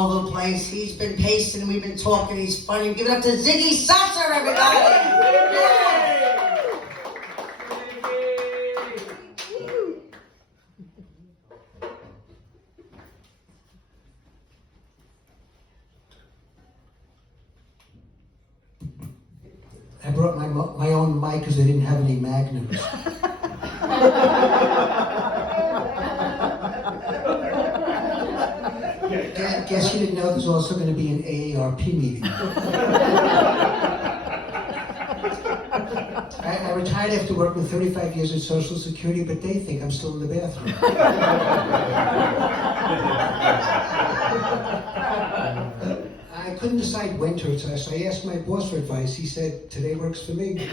All the place. He's been pacing, we've been talking, he's funny. Give it up to Zygy Susser, everybody! I brought my own mic because I didn't have any magnums. Guess you didn't know there's also going to be an AARP meeting. I retired after working 35 years in Social Security, but they think I'm still in the bathroom. I couldn't decide when to retire, so I asked my boss for advice. He said, today works for me.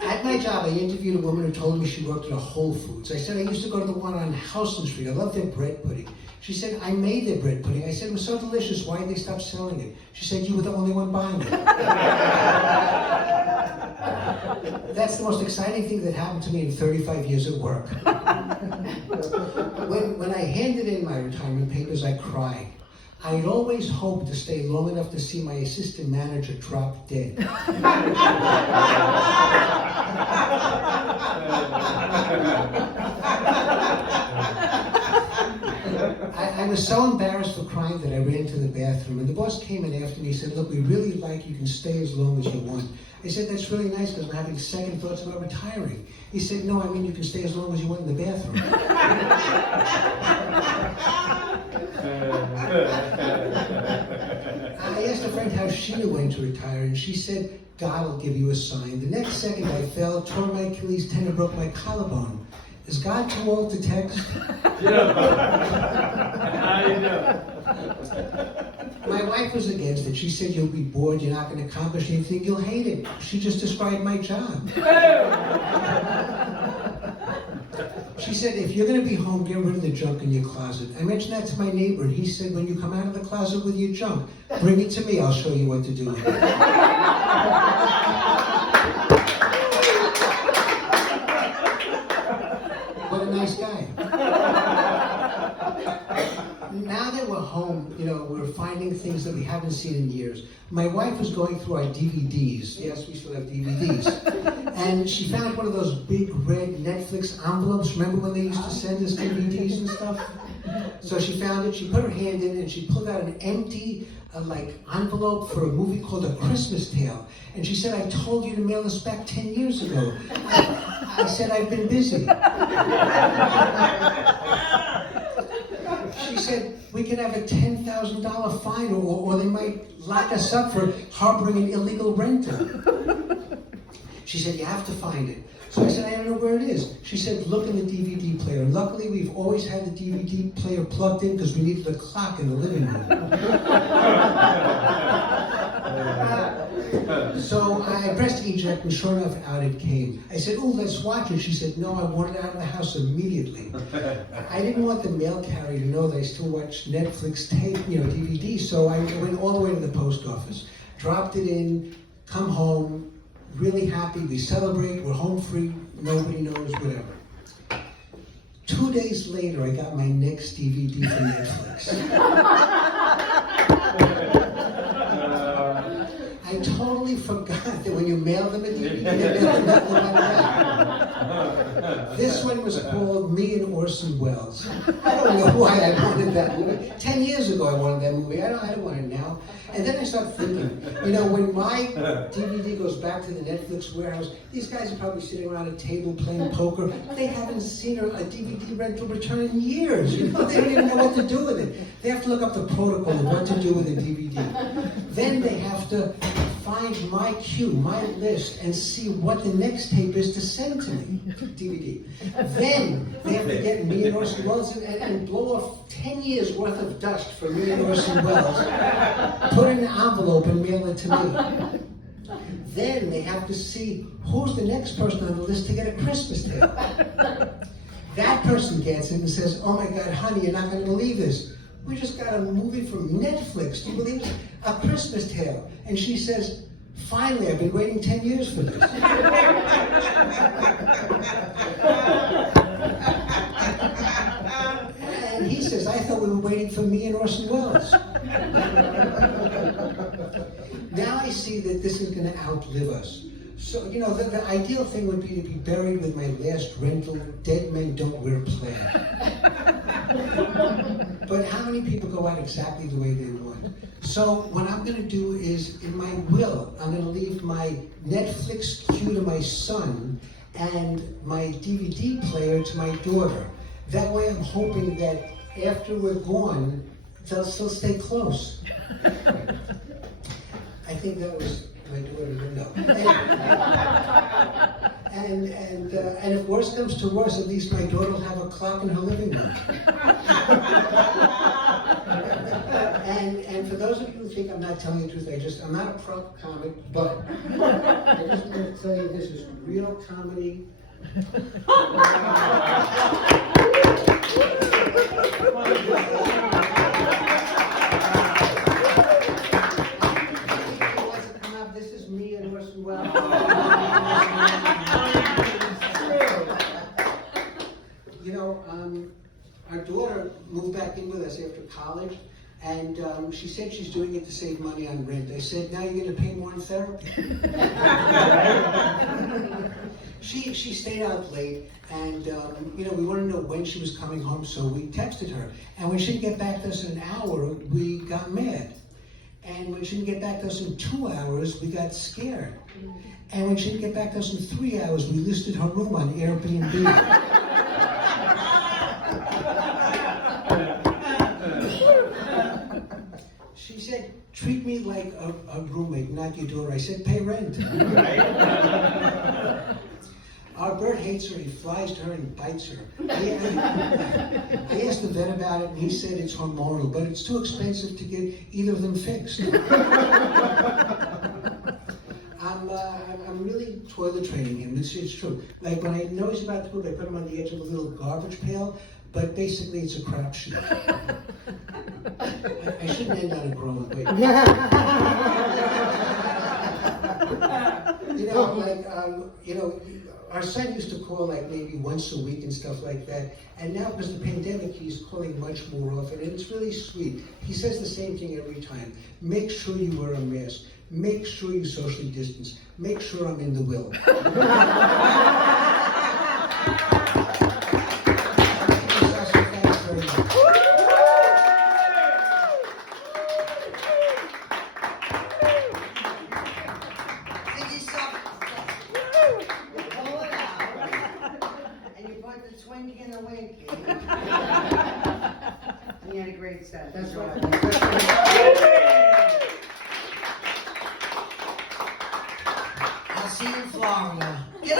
At my job, I interviewed a woman who told me she worked at a Whole Foods. I said, I used to go to the one on Houston Street. I love their bread pudding. She said, I made their bread pudding. I said, it was so delicious. Why did they stop selling it? She said, you were the only one buying it. That's the most exciting thing that happened to me in 35 years at work. When I handed in my retirement papers, I cried. I'd always hoped to stay long enough to see my assistant manager drop dead. I was so embarrassed for crying that I ran to the bathroom, and the boss came in after me and said, look, we really like you can stay as long as you want. I said, that's really nice because I'm having second thoughts about retiring. He said, no, I mean you can stay as long as you want in the bathroom. I asked a friend how she knew when to retire, and she said, God will give you a sign. The next second I fell, tore my Achilles tendon, broke my collarbone. Is God too old to text? Yeah. I know. My wife was against it. She said, you'll be bored, you're not going to accomplish anything, you'll hate it. She just described my job. She said, if you're going to be home, get rid of the junk in your closet. I mentioned that to my neighbor, and he said, when you come out of the closet with your junk, bring it to me, I'll show you what to do with it. What a nice guy. Now that we're home, we're finding things that we haven't seen in years. My wife was going through our DVDs. Yes, we still have DVDs. And she found one of those big red Netflix envelopes. Remember when they used to send us DVDs and stuff? So she found it, she put her hand in it, and she pulled out an empty envelope for a movie called A Christmas Tale. And she said, I told you to mail this back 10 years ago. I said, I've been busy. She said, we can have a $10,000 fine, or they might lock us up for harboring an illegal renter. She said, you have to find it. So I said, I don't know where it is. She said, look in the DVD player. Luckily, we've always had the DVD player plugged in because we needed a clock in the living room. So I pressed eject, and sure enough, out it came. I said, oh, let's watch it. She said, no, I want it out of the house immediately. I didn't want the mail carrier to know that I still watch Netflix tape, DVD, so I went all the way to the post office, dropped it in, come home, really happy, we celebrate, we're home free, nobody knows, whatever. 2 days later, I got my next DVD from Netflix. I totally forgot that when you mail them a DVD, they mail nothing like that. This one was called Me and Orson Welles. I don't know why I wanted that movie. 10 years ago I wanted that movie. I don't want it now. And then I started thinking, when my DVD goes back to the Netflix warehouse, these guys are probably sitting around a table playing poker. They haven't seen a DVD rental return in years. They don't even know what to do with it. They have to look up the protocol of what to do with a DVD. Then they have to find my queue, my list, and see what the next tape is to send to me, DVD. Then they have to get me and Orson Welles and blow off 10 years worth of dust for me and Orson Welles, put in an envelope and mail it to me. Then they have to see who's the next person on the list to get a Christmas Tale. That person gets it and says, oh my God, honey, you're not going to believe this. We just got a movie from Netflix. Do you believe it? A Christmas Tale. And she says, finally, I've been waiting 10 years for this. And And he says, I thought we were waiting for me and Orson Welles. Now I see that this is going to outlive us. So, you know, the ideal thing would be to be buried with my last rental, Dead Men Don't Wear Plaid. But how many people go out exactly the way they want? So what I'm going to do is, in my will, I'm going to leave my Netflix queue to my son and my DVD player to my daughter. That way I'm hoping that after we're gone, they'll still stay close. I think that was my daughter, no. And if worse comes to worse, at least my daughter will have a clock in her living room. And for those of you who think I'm not telling the truth, I'm not a pro comic, but I just want to tell you this is real comedy. This is me and Orson Welles. You know, our daughter moved back in with us after college, and she said she's doing it to save money on rent. I said, now you're going to pay more in therapy. She stayed out late, and you know, we wanted to know when she was coming home, so we texted her. And when she didn't get back to us in an hour, we got mad. And when she didn't get back to us in 2 hours, we got scared. And when she didn't get back to us in 3 hours, we listed her room on Airbnb. She said, treat me like a roommate, not your daughter. I said, pay rent. Our bird hates her, he flies to her and bites her. I asked the vet about it, and he said it's hormonal, but it's too expensive to get either of them fixed. I'm really toilet training him, it's true. Like when I know he's about to poop, I put him on the edge of a little garbage pail, but basically it's a crapshoot. I shouldn't end on a groan, wait. You know, our son used to call like maybe once a week and stuff like that. And now because of the pandemic, he's calling much more often. And it's really sweet. He says the same thing every time. Make sure you wear a mask. Make sure you socially distance. Make sure I'm in the will. Thanks very much. Zygy Susser. Pull it out. And you put the twinkie and the winky. And you had a great set. That's Enjoy. right. I'll see you in Florida.